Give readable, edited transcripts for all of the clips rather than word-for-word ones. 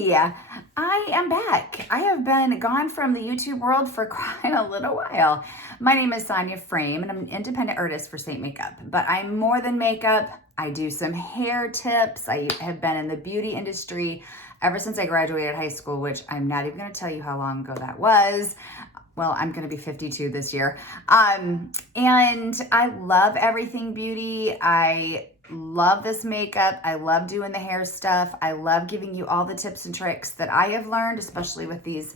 Hey, I am back. I have been gone from the YouTube world for quite a little while. My name is Sonia Frame and I'm an independent artist for Seint Makeup, but I'm more than makeup. I do some hair tips. I have been in the beauty industry ever since I graduated high school, which I'm not even going to tell you how long ago that was. Well, I'm going to be 52 this year. And I love everything beauty. I love this makeup. I love doing the hair stuff. I love giving you all the tips and tricks that I have learned, especially with these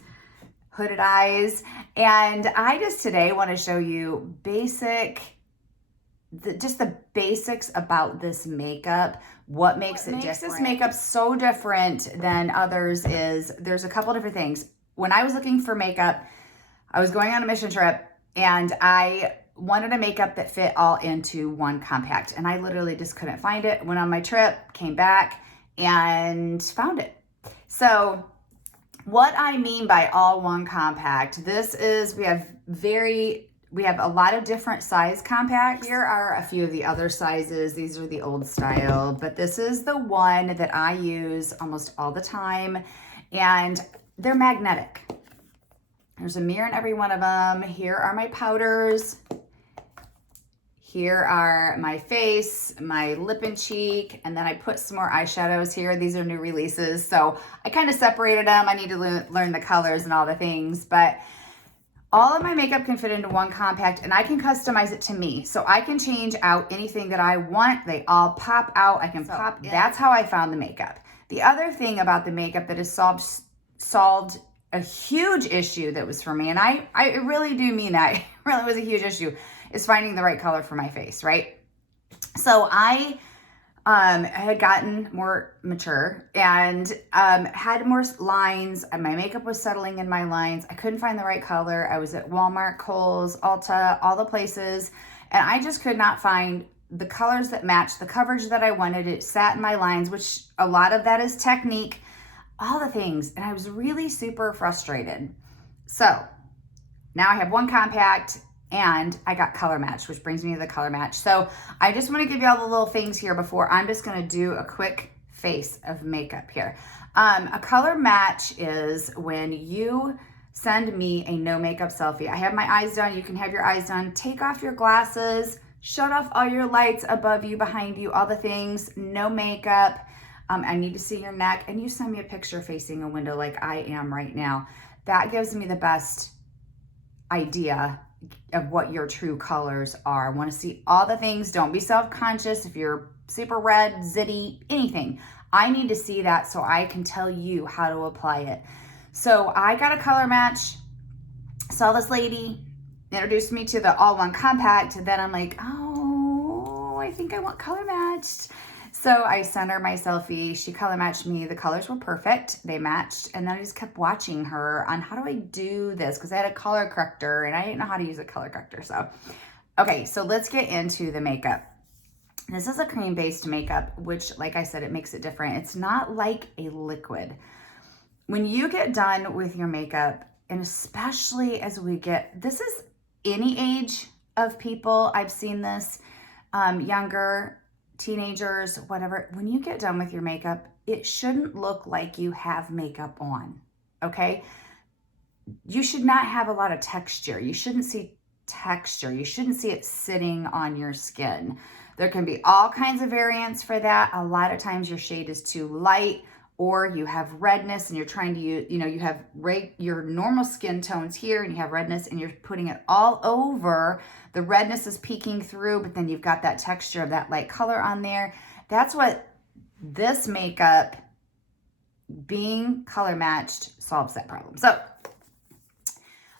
hooded eyes. And I just today want to show you just the basics about this makeup. What makes this makeup so different than others is there's a couple different things. When I was looking for makeup, I was going on a mission trip and I wanted a makeup that fit all into one compact, and I literally just couldn't find it. Went on my trip, came back and found it. So what I mean by all one compact, this is, we have a lot of different size compacts. Here are a few of the other sizes. These are the old style, but this is the one that I use almost all the time, and they're magnetic. There's a mirror in every one of them. Here are my powders. Here are my face, my lip and cheek, and then I put some more eyeshadows here. These are new releases, so I kind of separated them. I need to learn the colors and all the things, but all of my makeup can fit into one compact, and I can customize it to me. So I can change out anything that I want. They all pop out. I can pop in. That's how I found the makeup. The other thing about the makeup that has solved a huge issue that was for me, and I really do mean that, it really was a huge issue, is finding the right color for my face, right? So I had gotten more mature and had more lines. My makeup was settling in my lines. I couldn't find the right color. I was at Walmart, Kohl's, Ulta, all the places, and I just could not find the colors that matched the coverage that I wanted. It sat in my lines, which a lot of that is technique, all the things, and I was really super frustrated. So now I have one compact and I got color match, which brings me to the color match. So I just want to give you all the little things here before I'm just going to do a quick face of makeup here. A color match is when you send me a no makeup selfie. I have my eyes done. You can have your eyes done. Take off your glasses, shut off all your lights above you, behind you, all the things, no makeup. I need to see your neck, and you send me a picture facing a window like I am right now. That gives me the best idea of what your true colors are. I want to see all the things. Don't be self-conscious if you're super red, zitty, anything. I need to see that so I can tell you how to apply it. So I got a color match, saw this lady, introduced me to the all one compact, then I'm like, oh, I think I want color matched. So I sent her my selfie. She color matched me. The colors were perfect. They matched. And then I just kept watching her on how do I do this? Because I had a color corrector and I didn't know how to use a color corrector. So, okay, so let's get into the makeup. This is a cream-based makeup, which, like I said, it makes it different. It's not like a liquid. When you get done with your makeup, and especially as this is any age of people. I've seen this, younger, teenagers, whatever. When you get done with your makeup, it shouldn't look like you have makeup on, okay? You should not have a lot of texture. You shouldn't see texture. You shouldn't see it sitting on your skin. There can be all kinds of variants for that. A lot of times your shade is too light, or you have redness and you're trying to use, you have your normal skin tones here and you have redness and you're putting it all over. The redness is peeking through, but then you've got that texture of that light color on there. That's what this makeup, being color matched, solves that problem. So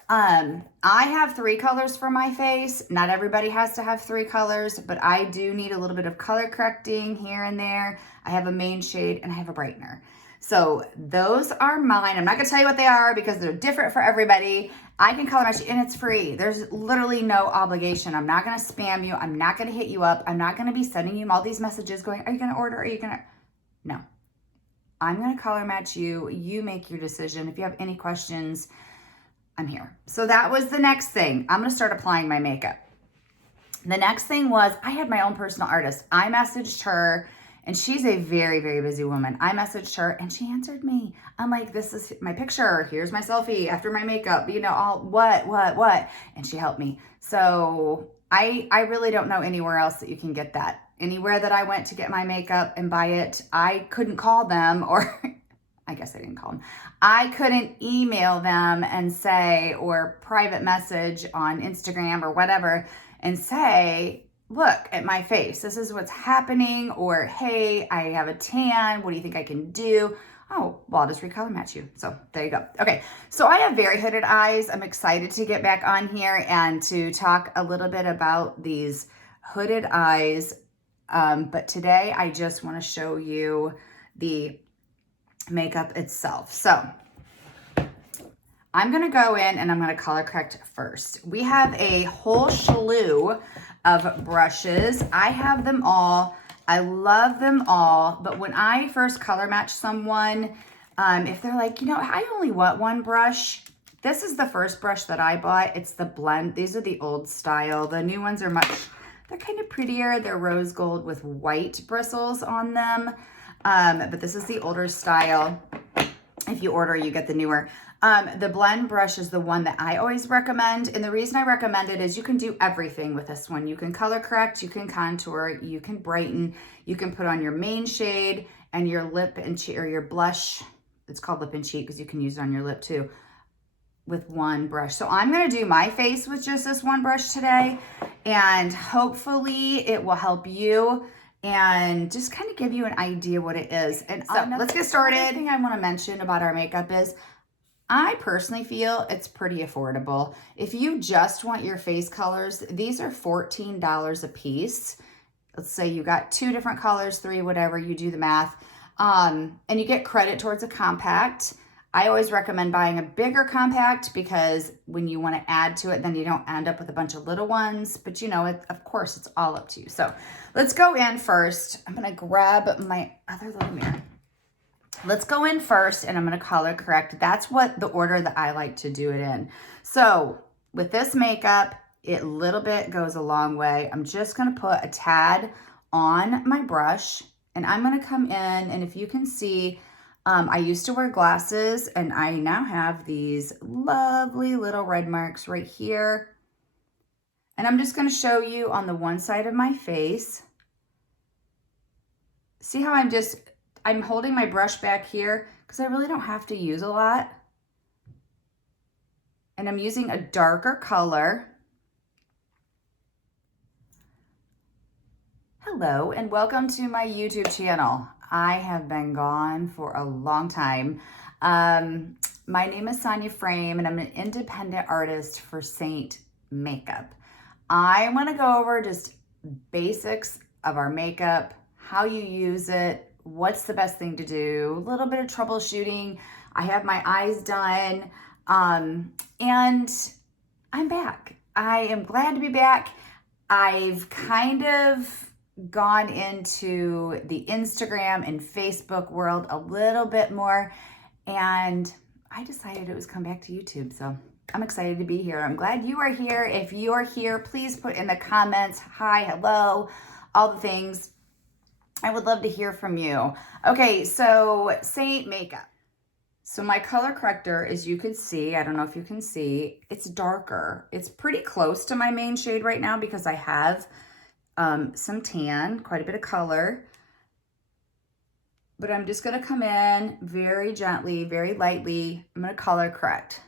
I have 3 colors for my face. Not everybody has to have 3 colors, but I do need a little bit of color correcting here and there. I have a main shade and I have a brightener. So those are mine. I'm not gonna tell you what they are because they're different for everybody. I can color match you and it's free. There's literally no obligation. I'm not gonna spam you. I'm not gonna hit you up. I'm not gonna be sending you all these messages going, are you gonna order? Are you gonna? No. I'm gonna color match you. You make your decision. If you have any questions, I'm here. So that was the next thing. I'm gonna start applying my makeup. The next thing was I had my own personal artist. I messaged her And she's a very, very busy woman. I messaged her and she answered me. I'm like, this is my picture. Here's my selfie after my makeup, you know, all what? And she helped me. So I really don't know anywhere else that you can get that. Anywhere that I went to get my makeup and buy it, I couldn't call them, or I guess I didn't call them. I couldn't email them and say, or private message on Instagram or whatever and say, look at my face. This is what's happening. Or, hey, I have a tan. What do you think I can do? Oh, well, I'll just recolor match you. So there you go. Okay, so I have very hooded eyes. I'm excited to get back on here and to talk a little bit about these hooded eyes. But today I just want to show you the makeup itself. So I'm going to go in and I'm going to color correct first. We have a whole slew of brushes. I have them all. I love them all. But when I first color match someone, if they're like, you know, I only want one brush, this is the first brush that I bought. It's the blend. These are the old style. The new ones are they're kind of prettier. They're rose gold with white bristles on them. But this is the older style. If you order, you get the newer. The blend brush is the one that I always recommend. And the reason I recommend it is you can do everything with this one. You can color correct, you can contour, you can brighten, you can put on your main shade and your lip and cheek, or your blush. It's called lip and cheek because you can use it on your lip too, with one brush. So I'm going to do my face with just this one brush today, and hopefully it will help you and just kind of give you an idea what it is. And so let's get started. The thing I want to mention about our makeup is I personally feel it's pretty affordable. If you just want your face colors, these are $14 a piece. Let's say you got 2 different colors, 3, whatever, you do the math. And you get credit towards a compact. I always recommend buying a bigger compact because when you want to add to it, then you don't end up with a bunch of little ones. But you know, of course, it's all up to you. So let's go in first. I'm going to grab my other little mirror. Let's go in first and I'm going to color correct. That's what the order that I like to do it in. So with this makeup, it little bit goes a long way. I'm just going to put a tad on my brush and I'm going to come in, and if you can see, I used to wear glasses and I now have these lovely little red marks right here. And I'm just going to show you on the one side of my face. See how I'm holding my brush back here because I really don't have to use a lot. And I'm using a darker color. Hello and welcome to my YouTube channel. I have been gone for a long time. My name is Sonia Frame and I'm an independent artist for Seint Makeup. I want to go over just basics of our makeup, how you use it, what's the best thing to do, a little bit of troubleshooting. I have my eyes done, and I'm back. I am glad to be back. I've kind of gone into the Instagram and Facebook world a little bit more, and I decided it was come back to YouTube. So I'm excited to be here. I'm glad you are here. If you are here, please put in the comments, hi, hello, all the things. I would love to hear from you. Okay, so Seint Makeup. So my color corrector, as you can see, I don't know if you can see, it's darker. It's pretty close to my main shade right now because I have some tan, quite a bit of color. But I'm just gonna come in very gently, very lightly. I'm gonna color correct.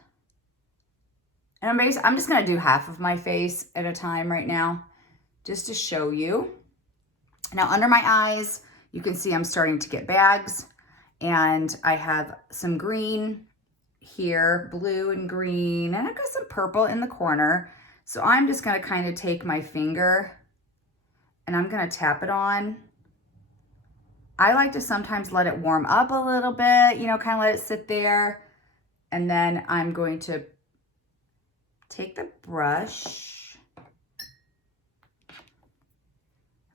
And I'm just gonna do half of my face at a time right now, just to show you. Now under my eyes, you can see I'm starting to get bags, and I have some green here, blue and green, and I've got some purple in the corner. So I'm just gonna kind of take my finger and I'm gonna tap it on. I like to sometimes let it warm up a little bit, you know, kind of let it sit there. And then I'm going to take the brush,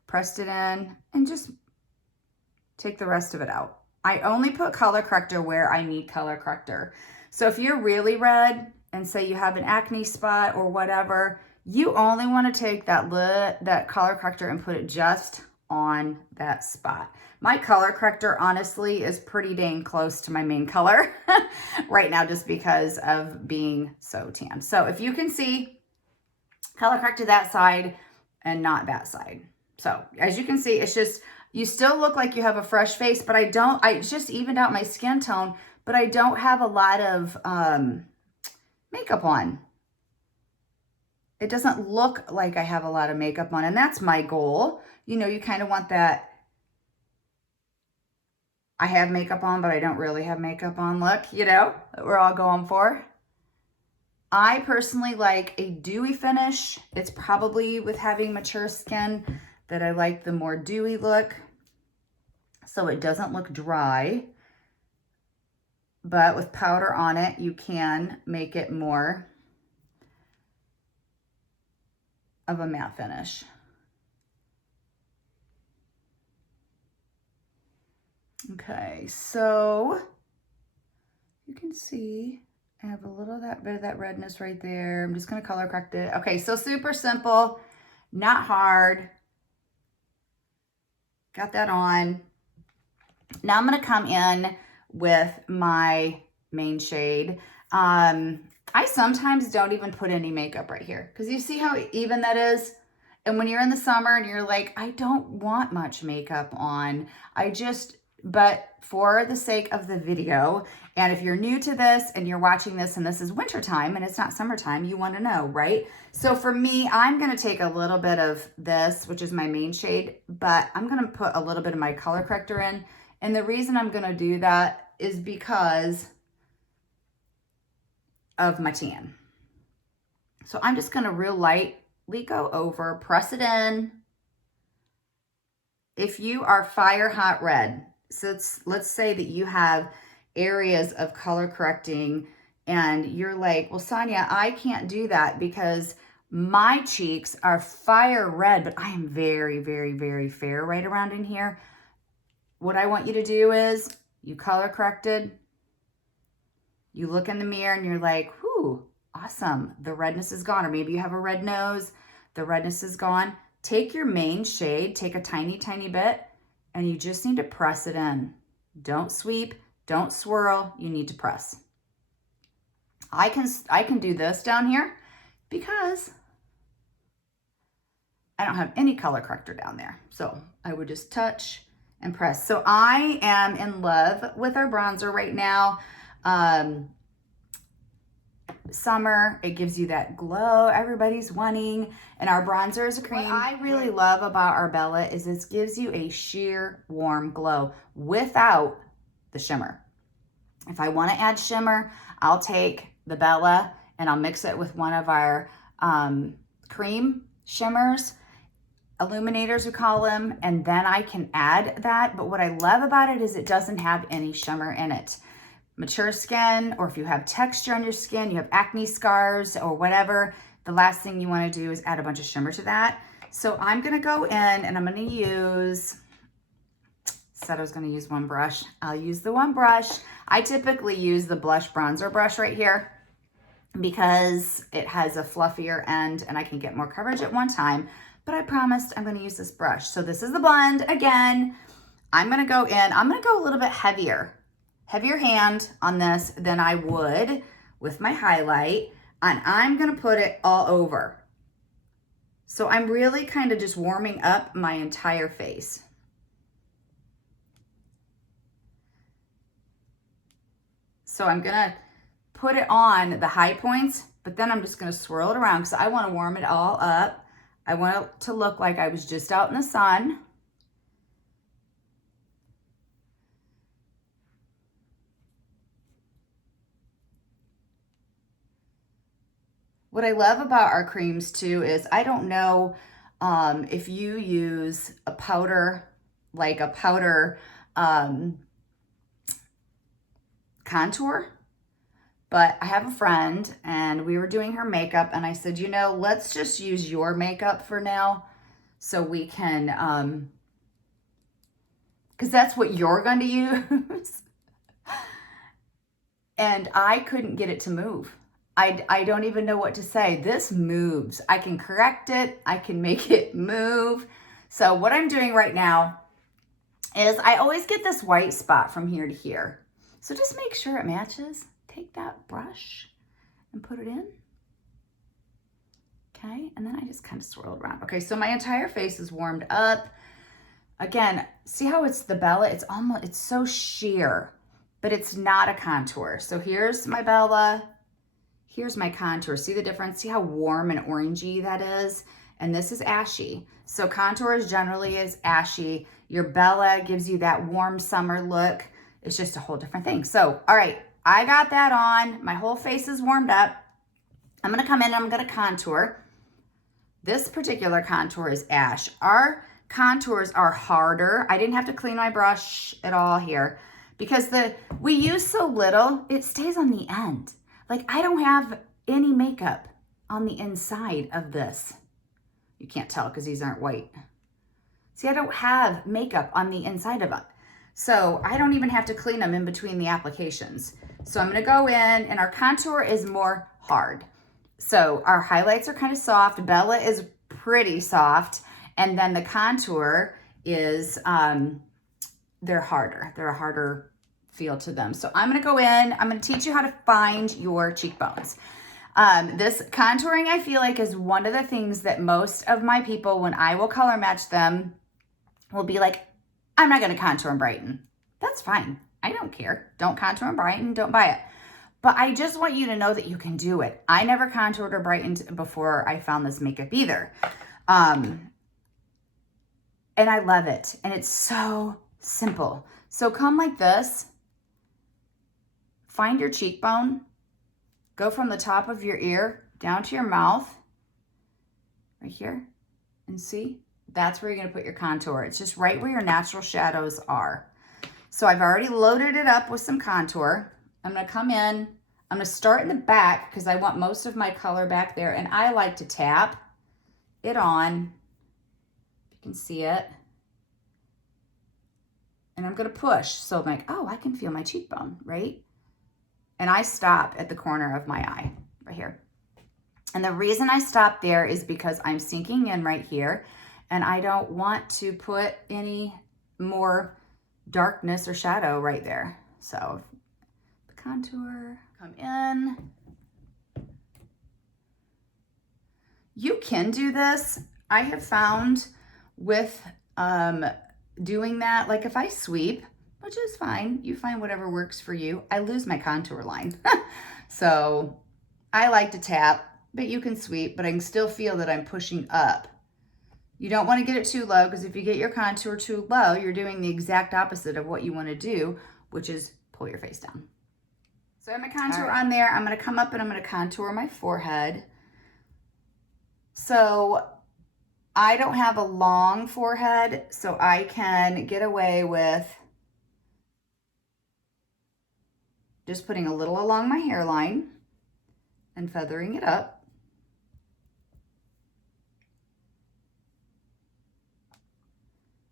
pressed it in, and just take the rest of it out. I only put color corrector where I need color corrector. So if you're really red and say you have an acne spot or whatever, you only want to take that color corrector and put it just on that spot. My color corrector, honestly, is pretty dang close to my main color right now just because of being so tan. So if you can see, color corrected that side and not that side. So as you can see, it's just, you still look like you have a fresh face, but I just evened out my skin tone, but I don't have a lot of makeup on. It doesn't look like I have a lot of makeup on, and that's my goal. You know, you kind of want that, I have makeup on, but I don't really have makeup on look, you know, that we're all going for. I personally like a dewy finish. It's probably with having mature skin that I like the more dewy look, so it doesn't look dry. But with powder on it, you can make it more of a matte finish. Okay, so you can see I have a little bit of that redness right there. I'm just gonna color correct it. Okay, so super simple, not hard. Got that on. Now I'm gonna come in with my main shade. I sometimes don't even put any makeup right here because you see how even that is? And when you're in the summer and you're like, I don't want much makeup on, but for the sake of the video, and if you're new to this and you're watching this and this is wintertime and it's not summertime, you want to know, right? So for me, I'm going to take a little bit of this, which is my main shade, but I'm going to put a little bit of my color corrector in. And the reason I'm going to do that is because of my tan. So I'm just going to real lightly go over, press it in. If you are fire hot red, so let's say that you have areas of color correcting and you're like, well, Sonia, I can't do that because my cheeks are fire red, but I am very, very, very fair right around in here. What I want you to do is you color corrected, you look in the mirror and you're like, whew, awesome. The redness is gone. Or maybe you have a red nose, the redness is gone. Take your main shade, take a tiny, tiny bit, and you just need to press it in. Don't sweep, don't swirl, you need to press. I can do this down here because I don't have any color corrector down there. So I would just touch and press. So I am in love with our bronzer right now. Summer, it gives you that glow everybody's wanting, and our bronzer is a cream. What I really love about our Bella is it gives you a sheer warm glow without the shimmer. If I want to add shimmer, I'll take the Bella and I'll mix it with one of our cream shimmers, illuminators we call them, and then I can add that. But what I love about it is it doesn't have any shimmer in it. Mature skin, or if you have texture on your skin, you have acne scars or whatever, the last thing you want to do is add a bunch of shimmer to that. So I'm going to go in and I'm going to use, said I was going to use one brush. I'll use the one brush. I typically use the blush bronzer brush right here because it has a fluffier end and I can get more coverage at one time. But I promised I'm going to use this brush. So this is the blend again. I'm going to go in, I'm going to go a little bit heavier hand on this than I would with my highlight, and I'm gonna put it all over. So I'm really kind of just warming up my entire face. So I'm gonna put it on the high points, but then I'm just gonna swirl it around because I wanna warm it all up. I want it to look like I was just out in the sun. What I love about our creams too is I don't know if you use a powder, like a powder contour, but I have a friend and we were doing her makeup and I said, you know, let's just use your makeup for now so we can, because that's what you're going to use. And I couldn't get it to move. I don't even know what to say. This moves. I can correct it. I can make it move. So what I'm doing right now is I always get this white spot from here to here. So just make sure it matches. Take that brush and put it in. Okay, and then I just kind of swirl it around. Okay, so my entire face is warmed up. Again, see how it's the Bella? It's so sheer, but it's not a contour. So here's my Bella. Here's my contour. See the difference? See how warm and orangey that is? And this is ashy. So contours generally is ashy. Your Bella gives you that warm summer look. It's just a whole different thing. So, all right, I got that on. My whole face is warmed up. I'm gonna come in and I'm gonna contour. This particular contour is ash. Our contours are harder. I didn't have to clean my brush at all here because we use so little, it stays on the end. Like I don't have any makeup on the inside of this. You can't tell because these aren't white. See, I don't have makeup on the inside of it. So I don't even have to clean them in between the applications. So I'm gonna go in and our contour is more hard. So our highlights are kind of soft. Bella is pretty soft. And then the contour is, they're harder. They're a harder feel to them. So I'm gonna go in, I'm gonna teach you how to find your cheekbones. This contouring, I feel like, is one of the things that most of my people, when I will color match them, will be like, I'm not gonna contour and brighten. That's fine, I don't care. Don't contour and brighten, don't buy it. But I just want you to know that you can do it. I never contoured or brightened before I found this makeup either. And I love it. And it's so simple. So come like this, find your cheekbone, go from the top of your ear down to your mouth, right here, and see, that's where you're gonna put your contour. It's just right where your natural shadows are. So I've already loaded it up with some contour. I'm gonna come in, I'm gonna start in the back because I want most of my color back there, and I like to tap it on, if you can see it. And I'm gonna push, so I'm like, oh, I can feel my cheekbone, right? And I stop at the corner of my eye, right here. And the reason I stop there is because I'm sinking in right here, and I don't want to put any more darkness or shadow right there. So the contour, come in. You can do this. I have found with doing that, like if I sweep, which is fine, you find whatever works for you, I lose my contour line. So I like to tap, but you can sweep, but I can still feel that I'm pushing up. You don't want to get it too low, because if you get your contour too low, you're doing the exact opposite of what you want to do, which is pull your face down. So I have my contour on there. I'm going to come up and I'm going to contour my forehead. So I don't have a long forehead, so I can get away with just putting a little along my hairline and feathering it up.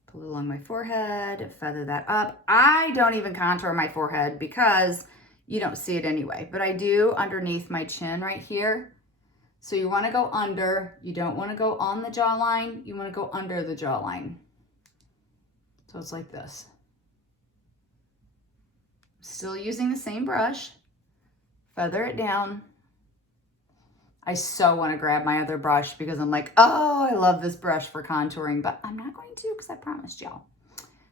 Pull it along my forehead, feather that up. I don't even contour my forehead because you don't see it anyway, but I do underneath my chin right here. So you want to go under, you don't want to go on the jawline, you want to go under the jawline. So it's like this. Still using the same brush, feather it down. I so want to grab my other brush because I'm like, oh, I love this brush for contouring, but I'm not going to because I promised y'all.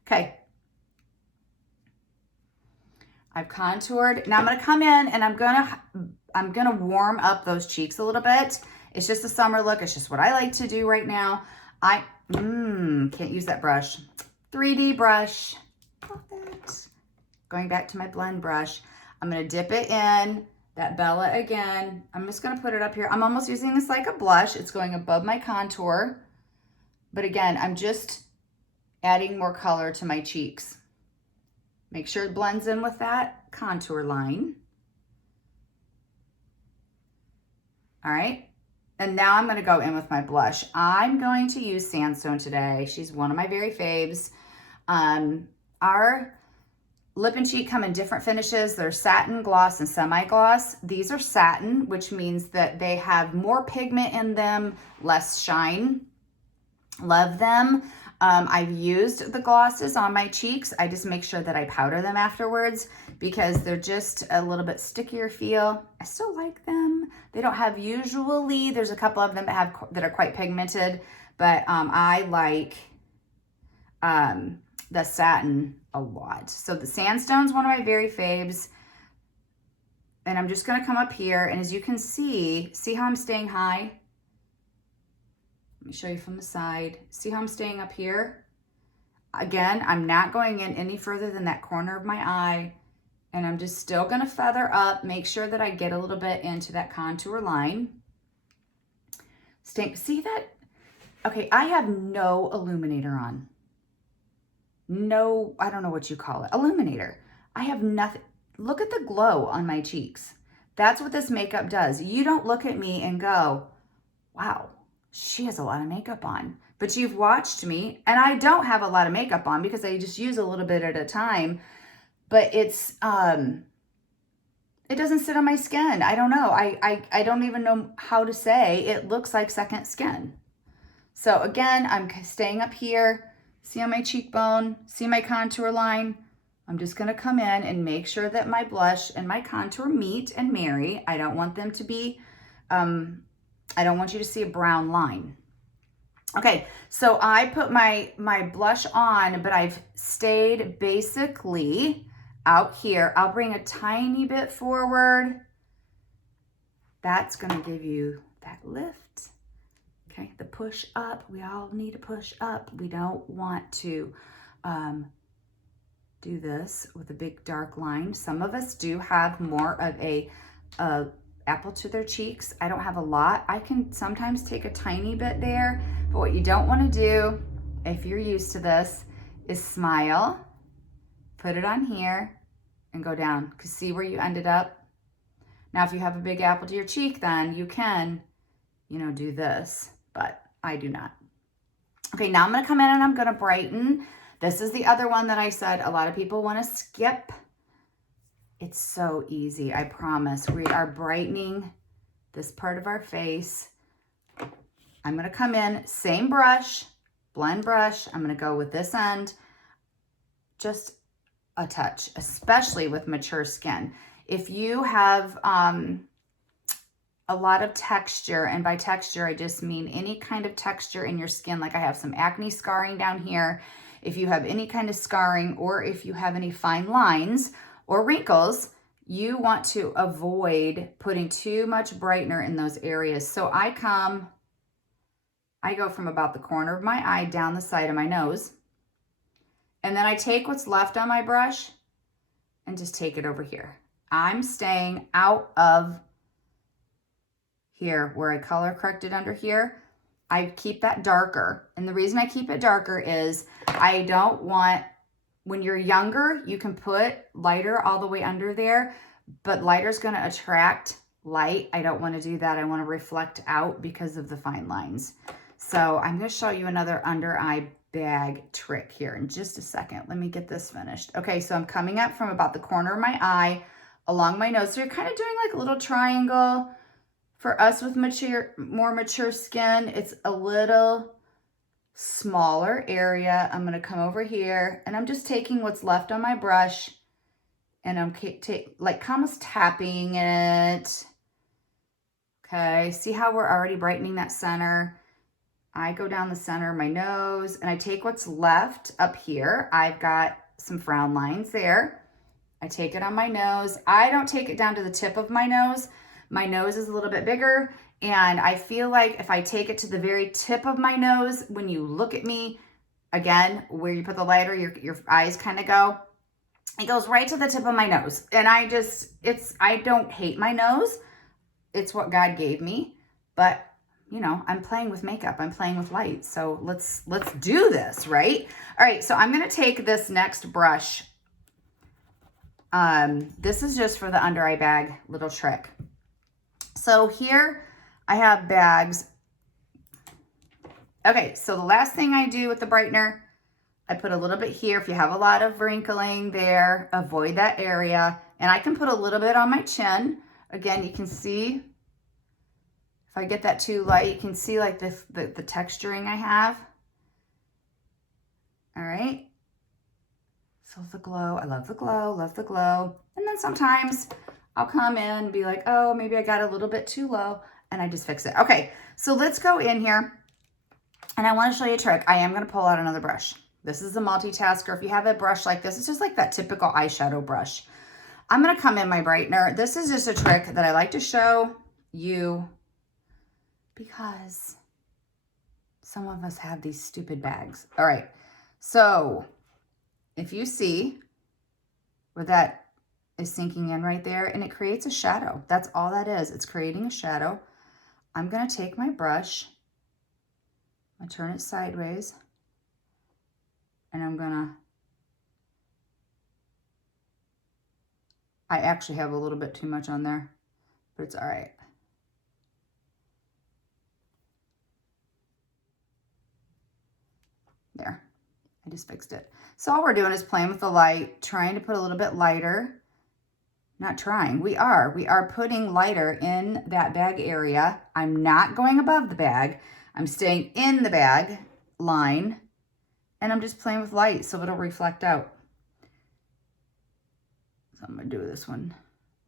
Okay. I've contoured. Now I'm going to come in and I'm going to warm up those cheeks a little bit. It's just a summer look. It's just what I like to do right now. I can't use that brush. 3D brush. Love it. Going back to my blend brush. I'm going to dip it in. That Bella again. I'm just going to put it up here. I'm almost using this like a blush. It's going above my contour. But again, I'm just adding more color to my cheeks. Make sure it blends in with that contour line. All right. And now I'm going to go in with my blush. I'm going to use Sandstone today. She's one of my very faves. Our lip and cheek come in different finishes. They're satin, gloss, and semi-gloss. These are satin, which means that they have more pigment in them, less shine. Love them. I've used the glosses on my cheeks. I just make sure that I powder them afterwards because they're just a little bit stickier feel. I still like them. They don't have usually, there's a couple of them that are quite pigmented, but I like the satin a lot. So the Sandstone's one of my very faves. And I'm just gonna come up here, and as you can see how I'm staying high? Let me show you from the side. See how I'm staying up here? Again, I'm not going in any further than that corner of my eye, and I'm just still gonna feather up, make sure that I get a little bit into that contour line. See that? Okay, I have no illuminator on. No, I don't know what you call it, illuminator. I have nothing. Look at the glow on my cheeks. That's what this makeup does. You don't look at me and go, wow, she has a lot of makeup on. But you've watched me, and I don't have a lot of makeup on because I just use a little bit at a time. But it's, it doesn't sit on my skin. I don't know. I don't even know how to say. It looks like second skin. So again, I'm staying up here. See on my cheekbone, see my contour line. I'm just gonna come in and make sure that my blush and my contour meet and marry. I don't want them to be, I don't want you to see a brown line. Okay, so I put my blush on, but I've stayed basically out here. I'll bring a tiny bit forward. That's gonna give you that lift. Okay, the push up. We all need to push up. We don't want to do this with a big dark line. Some of us do have more of a apple to their cheeks. I don't have a lot. I can sometimes take a tiny bit there, but what you don't want to do, if you're used to this, is smile, put it on here, and go down. Because see where you ended up? Now, if you have a big apple to your cheek, then you can, you know, do this, but I do not. Okay, now I'm going to come in and I'm going to brighten. This is the other one that I said a lot of people want to skip. It's so easy, I promise. We are brightening this part of our face. I'm going to come in, same brush, blend brush. I'm going to go with this end, just a touch, especially with mature skin. If you have a lot of texture, and by texture, I just mean any kind of texture in your skin, like I have some acne scarring down here. If you have any kind of scarring, or if you have any fine lines or wrinkles, you want to avoid putting too much brightener in those areas. So I go from about the corner of my eye down the side of my nose, and then I take what's left on my brush and just take it over here. I'm staying out of here where I color corrected under here. I keep that darker. And the reason I keep it darker is I don't want, when you're younger, you can put lighter all the way under there, but lighter's gonna attract light. I don't wanna do that. I wanna reflect out because of the fine lines. So I'm gonna show you another under eye bag trick here in just a second. Let me get this finished. Okay, so I'm coming up from about the corner of my eye along my nose. So you're kind of doing like a little triangle. For us with more mature skin, it's a little smaller area. I'm gonna come over here and I'm just taking what's left on my brush and I'm like almost tapping it. Okay, see how we're already brightening that center? I go down the center of my nose and I take what's left up here. I've got some frown lines there. I take it on my nose. I don't take it down to the tip of my nose. My nose is a little bit bigger, and I feel like if I take it to the very tip of my nose, when you look at me, again, where you put the lighter, your eyes kind of go, it goes right to the tip of my nose. And I don't hate my nose. It's what God gave me, but you know, I'm playing with makeup. I'm playing with light. So let's do this, right? All right, so I'm going to take this next brush. This is just for the under eye bag little trick. So here I have bags. Okay, so the last thing I do with the brightener, I put a little bit here. If you have a lot of wrinkling there, avoid that area. And I can put a little bit on my chin. Again, you can see, if I get that too light, you can see like the texturing I have. All right. So the glow, I love the glow, love the glow. And then sometimes I'll come in and be like, oh, maybe I got a little bit too low, and I just fix it. Okay, so let's go in here, and I want to show you a trick. I am going to pull out another brush. This is a multitasker. If you have a brush like this, it's just like that typical eyeshadow brush. I'm going to come in my brightener. This is just a trick that I like to show you because some of us have these stupid bags. All right, so if you see where that is sinking in right there, and it creates a shadow. That's all that is. It's creating a shadow. I'm going to take my brush, I turn it sideways, and I'm going to, I actually have a little bit too much on there, but it's all right. There, I just fixed it. So all we're doing is playing with the light, trying to put a little bit lighter. Not trying, we are putting lighter in that bag area. I'm not going above the bag. I'm staying in the bag line, and I'm just playing with light so it'll reflect out. So I'm gonna do this one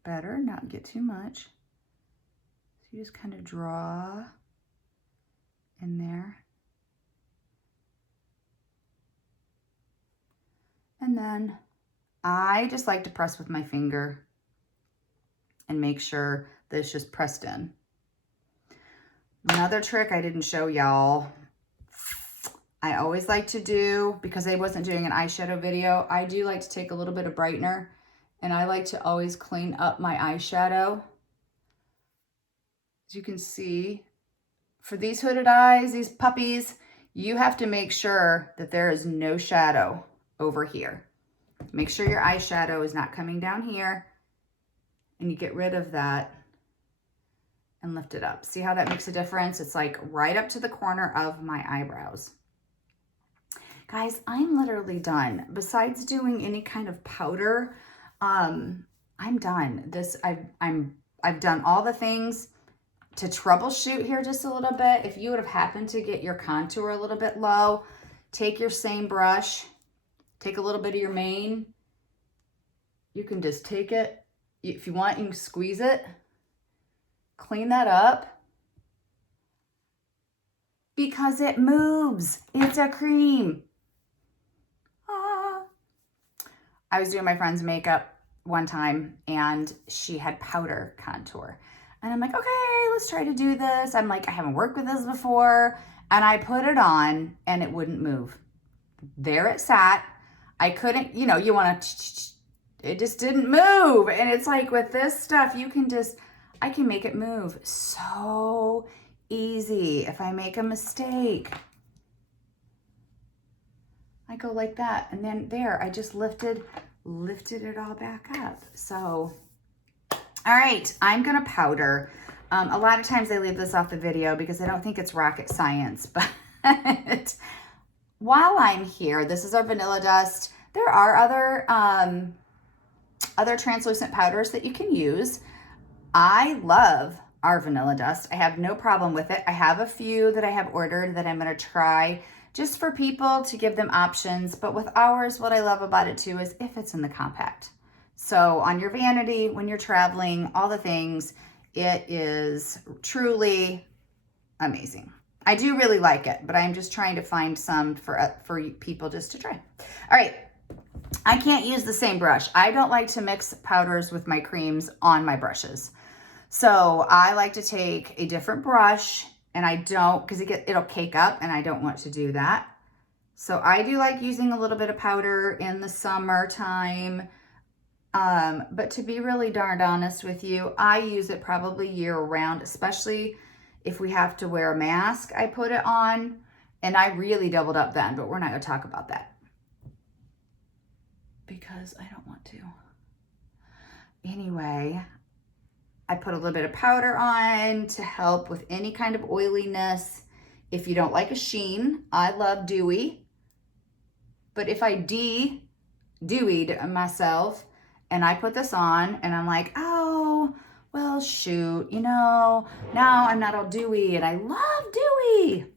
better, not get too much. So you just kind of draw in there. And then I just like to press with my finger and make sure that it's just pressed in. Another trick I didn't show y'all, I always like to do, because I wasn't doing an eyeshadow video, I do like to take a little bit of brightener, and I like to always clean up my eyeshadow. As you can see, for these hooded eyes, these puppies, you have to make sure that there is no shadow over here. Make sure your eyeshadow is not coming down here, and you get rid of that and lift it up. See how that makes a difference? It's like right up to the corner of my eyebrows. Guys, I'm literally done. Besides doing any kind of powder, I'm done. I've done all the things to troubleshoot here just a little bit. If you would have happened to get your contour a little bit low, take your same brush, take a little bit of your mane. You can just take it. If you want, you can squeeze it, clean that up, because it moves. It's a cream. Ah. I was doing my friend's makeup one time, and she had powder contour. And I'm like, okay, let's try to do this. I'm like, I haven't worked with this before. And I put it on, and it wouldn't move. There it sat. I couldn't, you know, you want to, it just didn't move. And it's like with this stuff, you can just, I can make it move so easy. If I make a mistake, I go like that. And then there, I just lifted it all back up. So, all right, I'm gonna powder. A lot of times I leave this off the video because I don't think it's rocket science, but while I'm here, this is our vanilla dust. There are other translucent powders that you can use. I love our vanilla dust. I have no problem with it. I have a few that I have ordered that I'm gonna try just for people to give them options. But with ours, what I love about it too is if it's in the compact. So on your vanity, when you're traveling, all the things, it is truly amazing. I do really like it, but I'm just trying to find some for people just to try. All right, I can't use the same brush. I don't like to mix powders with my creams on my brushes. So I like to take a different brush, and I don't, because it'll cake up, and I don't want to do that. So I do like using a little bit of powder in the summertime. But to be really darned honest with you, I use it probably year round, especially if we have to wear a mask. I put it on, and I really doubled up then, but we're not going to talk about that because I don't want to. Anyway, I put a little bit of powder on to help with any kind of oiliness. If you don't like a sheen, I love dewy. But if I de-dewied myself and I put this on and I'm like, oh, well, shoot, you know, now I'm not all dewy, and I love dewy.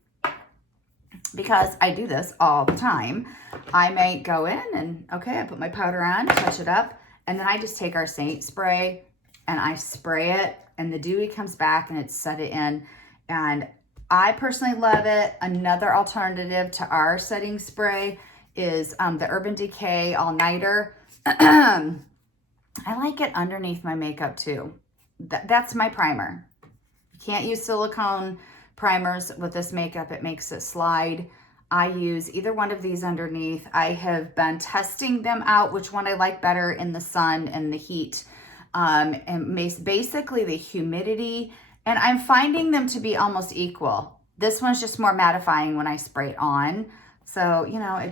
because I do this all the time. I may go in and, okay, I put my powder on, touch it up, and then I just take our Seint spray and I spray it, and the dewy comes back and it's set it in. And I personally love it. Another alternative to our setting spray is the Urban Decay All Nighter. I like it underneath my makeup too. That's my primer. You can't use silicone primers with this makeup. It makes it slide. I use either one of these underneath. I have been testing them out, which one I like better in the sun and the heat, and basically the humidity, and I'm finding them to be almost equal. This one's just more mattifying when I spray it on. So, you know,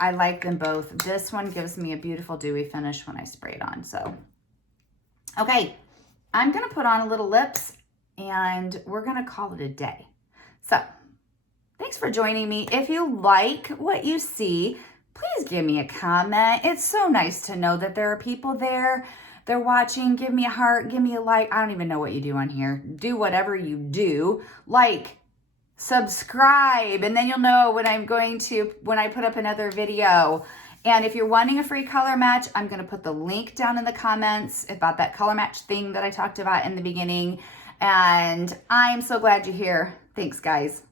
I like them both. This one gives me a beautiful dewy finish when I spray it on. So, okay, I'm going to put on a little lips and we're going to call it a day. So, thanks for joining me. If you like what you see, please give me a comment. It's so nice to know that there are people there. They're watching. Give me a heart. Give me a like. I don't even know what you do on here. Do whatever you do. Like, subscribe, and then you'll know when I put up another video. And if you're wanting a free color match, I'm going to put the link down in the comments about that color match thing that I talked about in the beginning. And I'm so glad you're here. Thanks, guys.